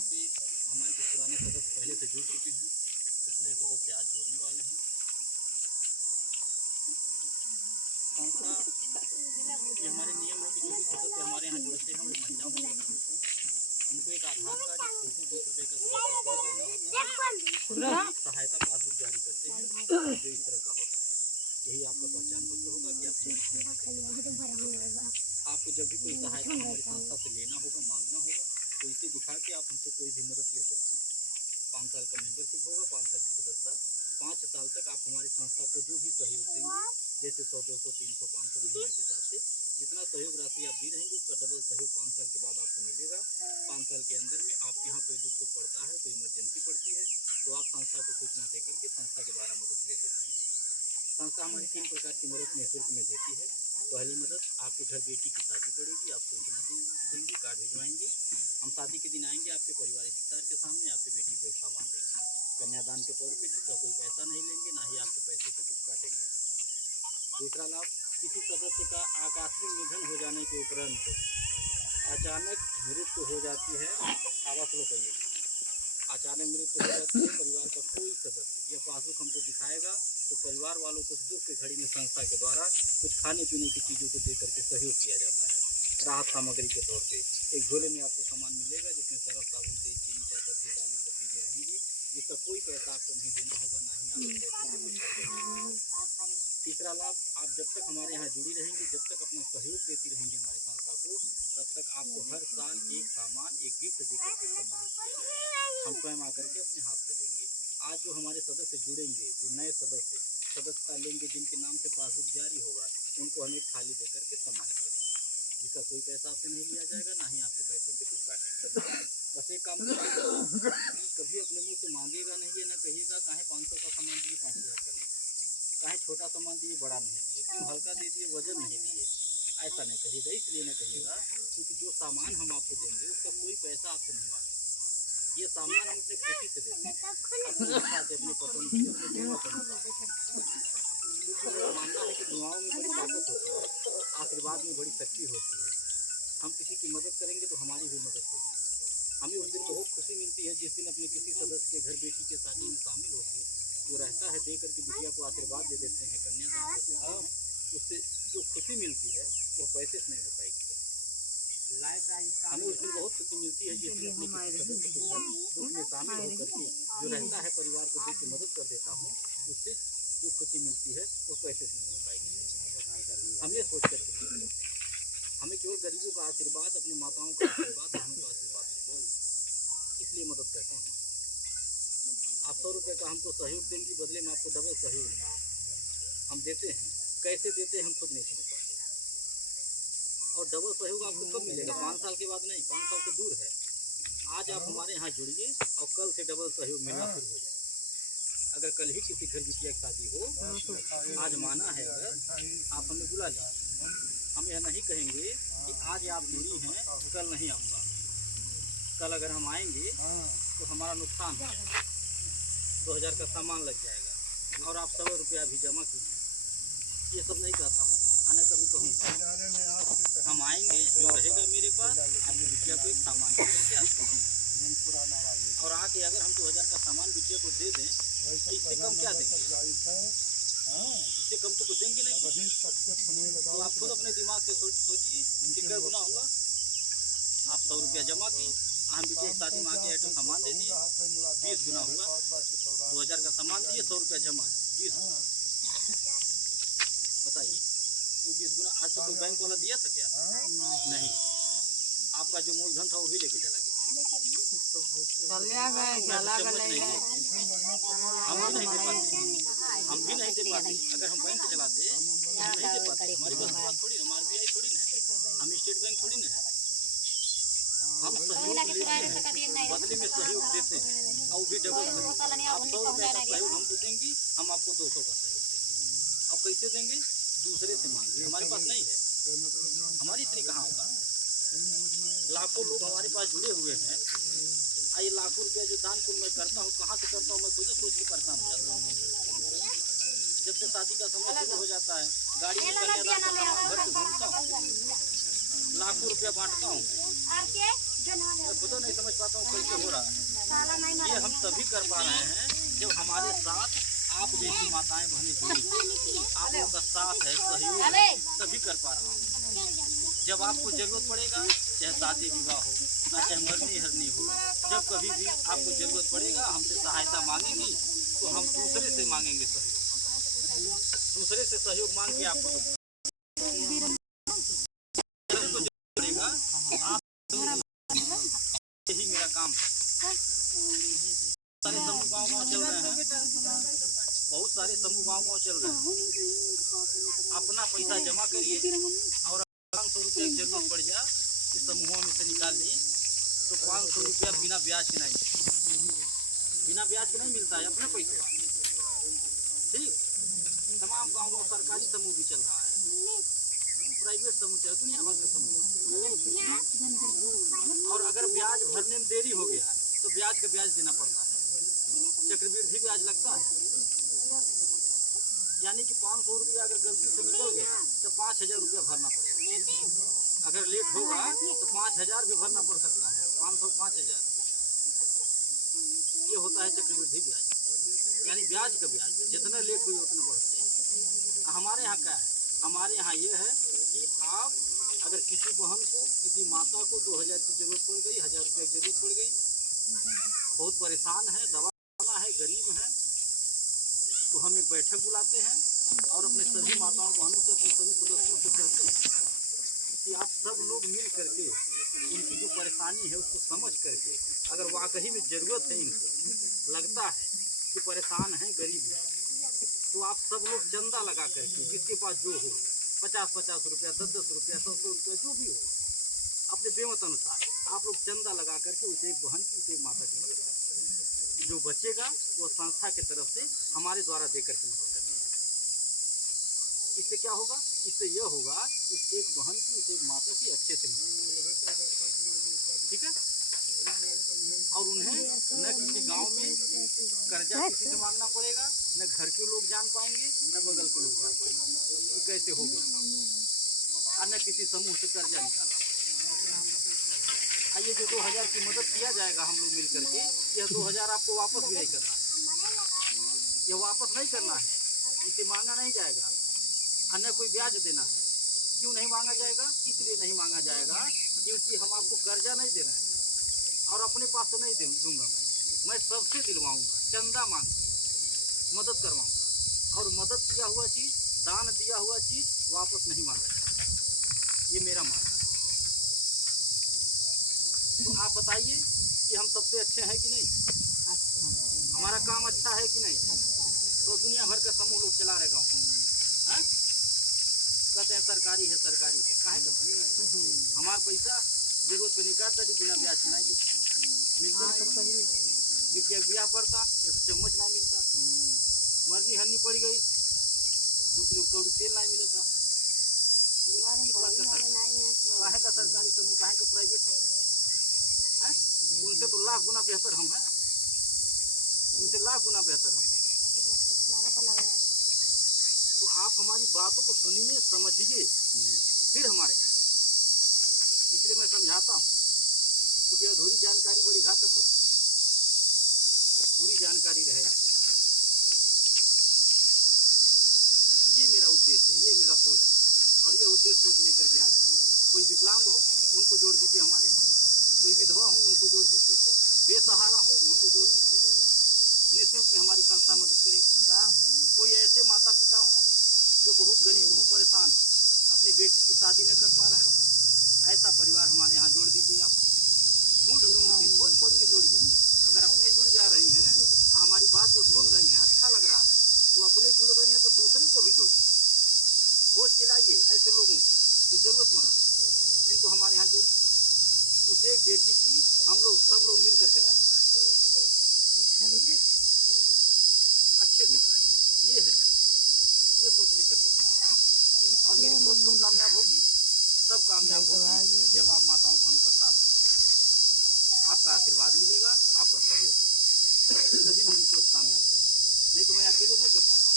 यहाँ पे हमारे कुछ पुराने सदस्य पहले से जुड़ चुके हैं, कुछ नए सदस्य आज जुड़ने वाले हैं। संस्था ये हमारे नियम है कि जो भी सदस्य हमारे यहाँ जुड़ते हैं वो महिला हो या पुरुष हो, उनको एक आधार कार्ड, एक फोटो, 20 रुपये का सदस्य देना होता है। सहायता पासबुक जारी करते हैं जो इस तरह का होता है। यही आपका पहचान पत्र होगा कि आपको जब भी कोई सहायता हमारी संस्था से लेना होगा, मांगना होगा, तो इसे दिखा के आप हमसे कोई भी मदद ले सकते हैं। 5 साल का मेंबरशिप होगा, 5 साल की सदस्यता, 5 साल तक आप हमारी संस्था को जो भी सहयोग देंगे, जैसे 100, 200, 300, 500 महीने के हिसाब से जितना सहयोग राशि आप दी रहेंगे उसका डबल सहयोग 5 साल के बाद आपको मिलेगा। 5 साल के अंदर में आपके यहाँ कोई दुख सुख पड़ता है, कोई इमरजेंसी पड़ती है, तो आप संस्था को सूचना देकर के संस्था के द्वारा मदद ले सकते हैं। संस्था हमारी 3 प्रकार की मदद निःशुल्क में देती है। पहली मदद, आपके घर बेटी की शादी पड़ेगी, आप सूचना देंगे, कार्ड भिजवाएंगे, हम शादी के दिन आएंगे, आपके परिवार रिश्तेदार के सामने आपके बेटी को एक सामान देंगे कन्यादान के तौर पे, जिसका कोई पैसा नहीं लेंगे, ना ही आपके पैसे से कुछ काटेंगे। दूसरा लाभ, किसी सदस्य का आकस्मिक निधन हो जाने के उपरांत अचानक मृत्यु हो जाती है, आवास लो कहिए, अचानक मृत्यु हो जाती है, परिवार का कोई सदस्य यह पासबुक हमको दिखाएगा तो परिवार वालों को दुख की घड़ी में संस्था के द्वारा कुछ खाने पीने की चीज़ों को दे करके सहयोग किया जाता है राहत सामग्री के तौर पे। एक झोले में आपको सामान मिलेगा जिसमें सरफ, साबुन, तेल, चीनी, चायपत्ती, दाल, सब चीज़ें रहेंगी, जिसका कोई पैसा आपको नहीं देना होगा, ना ही आपको पैसे। तीसरा लाभ, आप जब तक हमारे यहाँ जुड़ी रहेंगी, जब तक अपना सहयोग देती रहेंगी हमारी संस्था को, तब तक आपको हर साल एक सामान, एक गिफ्ट देकर के सम्मानित किया जाएगा। हम स्वयं आकर के अपने हाथ से देंगे। आज जो हमारे सदस्य जुड़ेंगे, जो नए सदस्य सदस्यता लेंगे, जिनके नाम से पासबुक जारी होगा, उनको हम एक थाली देकर के सम्मानित करेंगे, जिसका कोई पैसा आपसे नहीं लिया जाएगा, ना ही आपके पैसे से कुछ काटेंगे। बस एक काम करिएगा, कभी अपने मुँह से मांगेगा नहीं है, ना कहिएगा काहे 500 का सामान दिए, 5000 का नहीं, काहे छोटा सामान दिए, बड़ा नहीं दिए, क्यों हल्का दे दिए, वजन नहीं दिए, ऐसा नहीं कहिएगा। इसलिए नहीं कहिएगा क्योंकि जो सामान हम आपको देंगे उसका कोई पैसा आपसे नहीं मांगेंगे। ये सामान हम अपने खुशी से देते हैं, अपनी इच्छा से, अपनी पसंद से, अपने जरूरत अनुसार। मानना है कि दुआओं में बड़ी ताकत होती है, आशीर्वाद में बड़ी शक्ति होती है। हम किसी की मदद करेंगे तो हमारी भी मदद होगी। हमें उस दिन बहुत खुशी मिलती है जिस दिन अपने किसी सदस्य के घर बेटी के शादी में शामिल होकर जो रहता है दे करके बिटिया को आशीर्वाद दे देते हैं, कन्यादान कर देते हैं, उससे जो खुशी मिलती है वो पैसे से नहीं हो पाएगी। हमें उस दिन बहुत खुशी मिलती है जिस दिन अपने किसी सदस्य के घर दुख में शामिल होकर के जो रहता है परिवार को देख के मदद कर देता हूँ, उससे जो खुशी मिलती है वो पैसे से नहीं हो पाएगी। हम ये सोच करके करते हैं, हमें केवल गरीबों का आशीर्वाद, अपनी माताओं का आशीर्वाद, बहनों का आशीर्वाद मिले, इसलिए मदद करता हूँ। आप 100 रुपये का हमको सहयोग देंगी, बदले में आपको डबल सहयोग हम देते हैं। कैसे देते हैं हम खुद नहीं समझ पाते, और डबल सहयोग आपको कब मिलेगा? 5 साल के बाद नहीं, 5 साल तो दूर है। आज आप हमारे यहाँ जुड़िए और कल से डबल सहयोग मिलना शुरू हो जाए। अगर कल ही किसी घर बिटिया की शादी हो, आज माना है, अगर आप हमें बुला लीजिए, हम यह नहीं कहेंगे कि आज आप जुड़ी हैं कल नहीं आऊँगा। कल अगर हम आएंगे तो हमारा नुकसान है, 2000 का सामान लग जाएगा और आप 100 रुपया भी जमा कीजिए। ये सब नहीं कहता हूँ, आने कभी कहूँगा। हम आएंगे, जो रहेगा मेरे पास, आपकी बिटिया को एक सामान दे करके आते हैं, और आके अगर हम 2000 का सामान बिटिया को दे दें तो इससे कम क्या देंगे? इससे कम तो कुछ देंगे नहीं। तो आप खुद अपने दिमाग से सोचिए कितना गुना होगा। आप 100 रुपया जमा की, हम बिटिया शादी में आके तो सामान दे दिए, 20 गुना हुआ। 2000 का सामान दिए, 100 रुपया जमा, 20 गुना। बताइए, कोई 20 गुना आज तो कोई बैंक वाला दिया था क्या? नहीं। आपका जो मूलधन था वो भी लेके चला गया। हम भी नहीं दे पाते, हम भी नहीं दे पाते। अगर हम बैंक चलाते हम नहीं दे पाते। हमारी बात थोड़ी, हमारी RBI थोड़ी ना है, हम स्टेट बैंक थोड़ी ना है। हम सहयोग लेते हैं, बदले में सहयोग देते हैं, और भी डबल सहयोग। आप 100 रुपये का सहयोग हमको देंगी, हम आपको 200 का सहयोग देंगे। अब कैसे देंगे? दूसरे से मांगे, हमारे पास नहीं है, हमारी इतनी कहाँ होगा। लाखों लोग हमारे पास जुड़े हुए हैं, ये लाखों रुपया जो दान पुण्य मैं करता हूँ, कहाँ से करता हूँ मैं खुद सोच के परेशान हो जाता हूँ। जब से शादी का समय शुरू हो जाता है, गाड़ी में कन्यादान का सामान भर के घूमता हूँ, लाखों रुपया बांटता हूँ, मैं खुद नहीं समझ पाता हूँ कैसे हो रहा है। ये हम तभी कर पा रहे हैं जब हमारे साथ आप जैसी माताएं बहनें जुड़ी, आप लोगों का साथ है, सहयोग है, तभी कर पा रहा हूँ। जब आपको जरूरत पड़ेगा, चाहे शादी विवाह हो, चाहे मरनी हरनी हो, जब कभी भी आपको जरूरत पड़ेगा, हमसे सहायता मांगेंगी तो हम दूसरे से मांगेंगे सहयोग, दूसरे से सहयोग मांग के आपको दूंगा। पड़ेगा आप, यही मेरा काम है। सारे समूह गाँव चल रहे हैं, बहुत सारे समूह गाँव चल रहे हैं। अपना पैसा जमा करिए और 500 रुपये की जरूरत पड़ जाए इस समूहों में से निकाल ली तो 500 रुपया बिना ब्याज के नहीं मिलता, बिना ब्याज के नहीं मिलता है, अपने पैसे का। ठीक, तमाम गाँव में सरकारी समूह भी चल रहा है, प्राइवेट समूह चल, दुनिया भर के समूह। और अगर ब्याज भरने में देरी हो गया तो ब्याज का ब्याज देना पड़ता है, चक्रवृद्धि ब्याज लगता है। यानी कि 500 रुपया अगर गलती से निकल गया तो 5000 रुपया भरना पड़ेगा। अगर लेट होगा तो 5000 भी भरना पड़ सकता है, 500 5000। ये होता है चक्रवृद्धि ब्याज, यानी ब्याज का ब्याज जितना लेट हुई उतना बढ़ जाएगा। हमारे यहाँ क्या है, हमारे यहाँ ये है कि आप अगर किसी बहन को, किसी माता को 2000 की जरूरत पड़ गई, 1000 रुपये की जरूरत पड़ गई, बहुत परेशान है, दवा है, गरीब है, तो हम एक बैठक बुलाते हैं और अपने सभी माताओं बहनों से, अपने सभी सदस्यों से कहते हैं कि आप सब लोग मिल करके उनकी जो परेशानी है उसको समझ करके, अगर वाकई में ज़रूरत है, इनको लगता है कि परेशान है, गरीब है, तो आप सब लोग चंदा लगा करके, जिसके पास जो हो, 50-50 रुपया, 10-10 रुपया, 100-100 रुपया, जो भी हो, अपने बेमत अनुसार आप लोग चंदा लगा करके उसे एक बहन की, उसे एक माता की मदद करें। जो बचेगा वो संस्था की तरफ से हमारे द्वारा देकर के मदद करें। इससे क्या होगा, इससे यह होगा उस एक बहन की, उस एक माता की अच्छे से मदद, ठीक है। और उन्हें न किसी गांव में कर्जा किसी से मांगना पड़ेगा, न घर के लोग जान पाएंगे, न बगल के लोग जान पाएंगे कि कैसे हो गया, और न किसी समूह से कर्जा निकालना पड़ेगा। ये जो 2000 की मदद किया जाएगा हम लोग मिल करके, यह 2000 आपको वापस भी नहीं करना है, यह वापस नहीं करना है, इसे मांगा नहीं जाएगा, और न कोई ब्याज देना है। क्यों नहीं मांगा जाएगा, इसलिए नहीं मांगा जाएगा क्योंकि हम आपको कर्जा नहीं दे रहे हैं और अपने पास से नहीं दूंगा, मैं सबसे दिलवाऊंगा, चंदा मांग मदद करवाऊंगा, और मदद किया हुआ चीज़, दान दिया हुआ चीज़ वापस नहीं मांगा जाएगा, ये मेरा मांग। तो आप बताइए कि हम सबसे अच्छे हैं कि नहीं, हमारा काम अच्छा है कि नहीं। तो दुनिया भर का समूह लोग चला रहे गाँव, कहते हैं सरकारी है, सरकारी है, काहे का हमारा पैसा जरूरत पे निकालता जी, बिना ब्याज के नहीं मिलता, देखिए ब्याह पड़ता, एक चम्मच नहीं मिलता, मरनी हरनी पड़ गई, 2 किलो कौड़ी तेल नहीं मिलता। काहे का सरकारी समूह, काहे का प्राइवेट समूह, उनसे तो लाख गुना बेहतर हम हैं, उनसे लाख गुना बेहतर हम हैं। तो आप हमारी बातों को सुनिए, समझिए, फिर हमारे यहाँ। इसलिए मैं समझाता हूँ, क्योंकि अधूरी जानकारी बड़ी घातक होती है, पूरी जानकारी रहे आपके पास। ये मेरा उद्देश्य है, ये मेरा सोच है, और ये उद्देश्य सोच लेकर के आया हूँ। कोई विकलांग हो उनको जोड़ दीजिए हमारे यहाँ, कोई विधवा हो उनको जोड़ दीजिए, बेसहारा हो उनको जोड़ दीजिए, निःशुल्क में हमारी संस्था मदद करेगी। कोई ऐसे माता पिता हों जो बहुत गरीब हो, परेशान हो, अपनी बेटी की शादी न कर पा रहे हो, ऐसा परिवार हमारे यहाँ जोड़ दीजिए। आप ढूंढ के, खोज खोज के जोड़िए। अगर अपने जुड़ जा रही हैं, हमारी बात जो सुन रही हैं अच्छा लग रहा है, तो अपने जुड़ रही हैं तो दूसरे को भी जोड़िए, खोज के लाइए ऐसे लोगों को जो जरूरतमंद है, इनको हमारे यहाँ जोड़िए। उसे एक बेटी की हम लोग सब लोग मिल करके शादी कराएंगे, अच्छे से कराएंगे। ये है मेरी सोच, ये सोच लेकर के, और मेरी सोच को कामयाब होगी, सब कामयाब होगी जब आप माताओं बहनों का साथ मिलेगा, आपका आशीर्वाद मिलेगा, आपका सहयोग मिलेगा, तभी मेरी सोच कामयाब होगी। नहीं तो मैं अकेले नहीं कर पाऊंगा।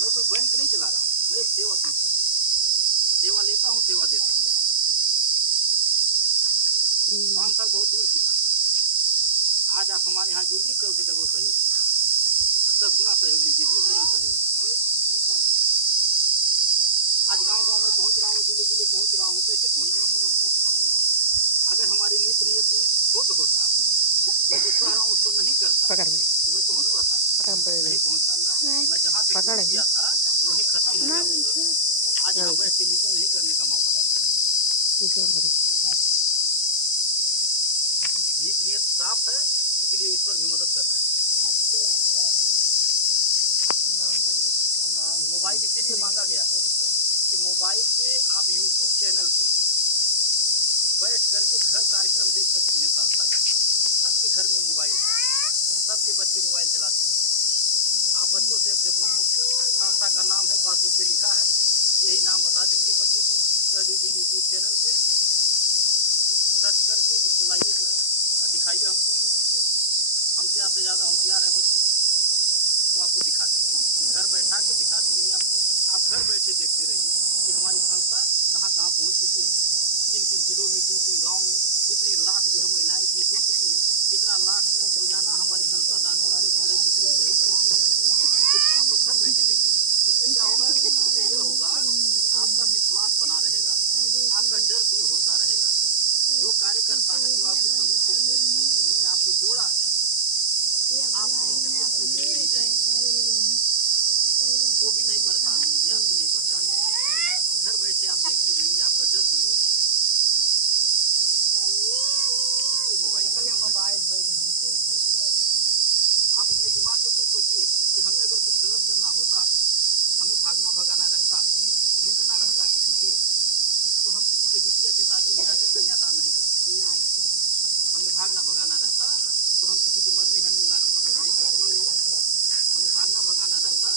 मैं कोई बैंक नहीं चला रहा हूँ, मैं एक सेवा संस्था चला रहा हूँ। सेवा लेता हूँ, सेवा देता हूँ। 5 साल बहुत दूर की बात। आज आप हमारे यहाँ जुड़िए, कल से डबल सहयोग लीजिए, 10 गुना सहयोग लीजिए, 20 गुना सहयोग लीजिए। आज गांव-गांव में पहुंच रहा हूँ, जिले-जिले पहुंच रहा हूँ, कैसे पहुंच रहा हूँ? अगर हमारी नीत नियत में खोट होता, मैं जो कह रहा हूँ उसको नहीं करता, तो मैं पहुंच पाता नहीं पहुंच पाता। मैं जहाँ से शुरू किया था वही खत्म हो गया होता। आज यहाँ बैठ के मीटिंग नहीं करने का मौका मिला। नीत नियत साफ है, इसलिए ईश्वर भी मदद कर रहा है। मोबाइल इसीलिए मांगा गया कि मोबाइल पे आप YouTube चैनल पे बैठ करके घर कार्यक्रम देख सकती हैं। संस्था का सबके घर में मोबाइल है, सबके बच्चे मोबाइल चलाते हैं। आप बच्चों से अपने बोलिए, संस्था का नाम है, पासबुक पे लिखा है, यही नाम बता दीजिए बच्चों को, कह दीजिए YouTube चैनल पे सर्च करके इसको लाइए, जो है दिखाइए हमको। हमसे आपसे ज़्यादा होशियार है बच्चे, वो आपको दिखा देंगे, घर बैठा के दिखा देंगे आपको। आप घर बैठे देखते रहिए कि हमारी संस्था कहाँ कहाँ पहुँच चुकी है, किन किन जिलों में, किन किन गाँव में, कितने लाख जो है महिलाएं इसमें जुड़ चुकी हैं, कितना लाख रोजाना हमारी संस्था दान करती है, कितनी सहयोग करती है। आप लोग घर बैठे देखिए, इससे क्या होगा? इससे यह होगा आपका विश्वास बना रहेगा, आपका डर दूर होता रहेगा। जो कार्यकर्ता हैं, जो आपके समूह के अध्यक्ष हैं, जिन्होंने आपको जोड़ा है, आप उनसे कुछ पूछने नहीं जाएंगे, वो भी नहीं परेशान होंगे, आप भी नहीं परेशान होंगे। घर बैठे आप देखती रहेंगे, आपका डर दूर होता रहेगा। मोबाइल आप अपने दिमाग से खुद सोचिए कि हमें अगर कुछ गलत करना होता, हमें भागना भगाना रहता, लूटना रहता किसी को, तो हम किसी के बिटिया के शादी में आके कन्यादान नहीं करते। हमें भागना भगाना रहता तो हम किसी के मरनी हरनी में आके मदद नहीं करते। हमें भागना भगाना रहता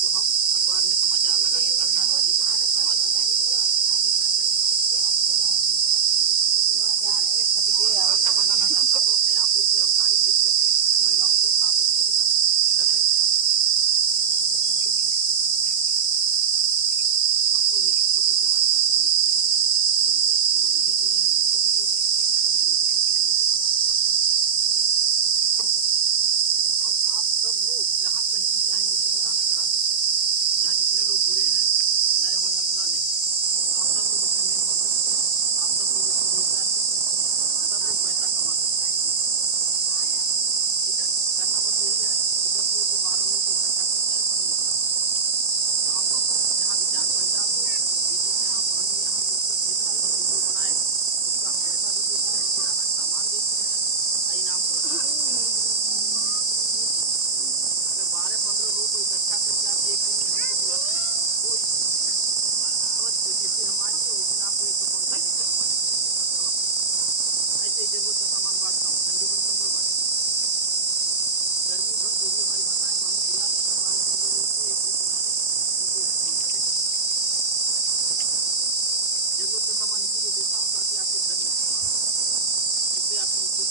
तो हम अखबार में समाचार लगा के सरकार को नहीं पढ़ाते, समाज को नहीं पढ़ाते। भागना भगाना रहता तो अपने ऑफिस से हम गाड़ी भेज करके महिलाओं को अपना ऑफिस नहीं दिखाते, घर नहीं दिखाते। तो आप लोग निश्चित होकर के हमारी संस्था में जुड़े रहिए, जुड़िए। जो लोग नहीं जुड़े हैं उनको भी जोड़िए, कभी कोई दिक्कत नहीं होगी, हम आपको और आप सब लोग जहाँ कहीं भी चाहे मीटिंग कराना करा सकते हैं। यहाँ जितने लोग जुड़े हैं, नए हो या पुराने हो, आप सब लोग इसमें मेन बन सकते हैं, आप सब लोग इसमें रोजगार कर सकते हैं, सब लोग पैसा कमा सकते हैं। ठीक है, करना बस यही है कि 10 लोग को 12 लोग को इकट्ठा करना है, समूह बनाना है। गाँव-गाँव जहाँ भी जान पहचान हो, दीदी के यहाँ, बहन के यहाँ, जितना समूह जो बनाए उसका हम पैसा भी देते हैं, किराना का सामान देते हैं, इनाम पुरस्कार देते हैं। अगर 12-15 लोगों को इकट्ठा करके आप एक दिन में हमको बुलाते हैं, कोई भी जिस दिन हम आएंगे उस दिन आपको 100 पंखा देकर रवाना करेंगे, छत वाला पंखा। ऐसे ही जरूरत का सामान बांटता हूँ, ठंडी भर कंबल बांटेगा, गर्मी भर जो भी हमारी माताएं बहनें बुला रही हैं, 12-15 लोग को एक ग्रुप बना दें, उनको 100 पंखा देकर जरूरत का सामान इसीलिए देता हूँ ताकि आपके घर में इस्तेमाल हो, इससे आपकी इज्जत